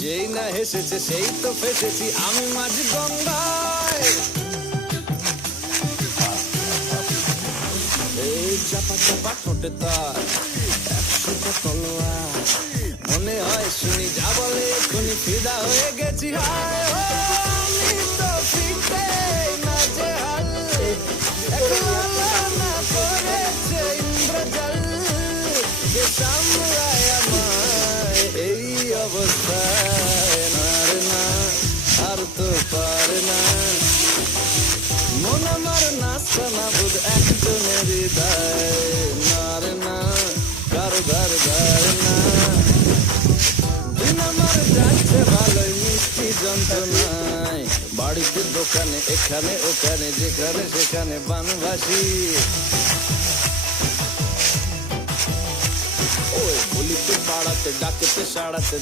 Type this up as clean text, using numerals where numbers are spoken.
যেই না হেসেছে সেই তো ফেসেছি আমি মাঝ গঙ্গায়। এই চাপা চাপা ঠোঁটে তার 100টা তলোয়ার, মনে হয় শুনি যা বলে এক্ষুনি ফিদা হয়ে গেছি। হায় ও আমি তো ফিরতে না যে হাল, একলা না করেছে ইন্দ্রজাল, যে সামলায় আমায় এই অবস্থায়। না রে না, আর তো পারে না, মন আমার নাচা না বুধ একজনের হৃদয়। না রে না, কারো ধার ধার না, দিন আমার যাচ্ছে ভালোই মিষ্টি যন্ত্রণায়। বাড়িতে দোকানে এখানে ওখানে যেখানে সেখানে বানভাসি, ওই বলিতে পাড়াতে ডাকেতে সাড়াতে